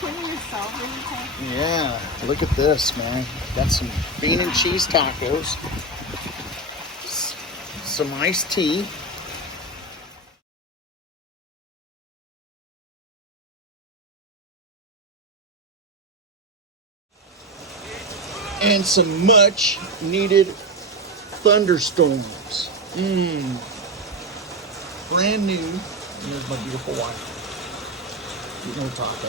cleaning yourself? Are you okay? Yeah, look at this, man. Got some bean and cheese tacos, some iced tea, and some much needed thunderstorms. Brand new. There's my beautiful wife. Eating her taco.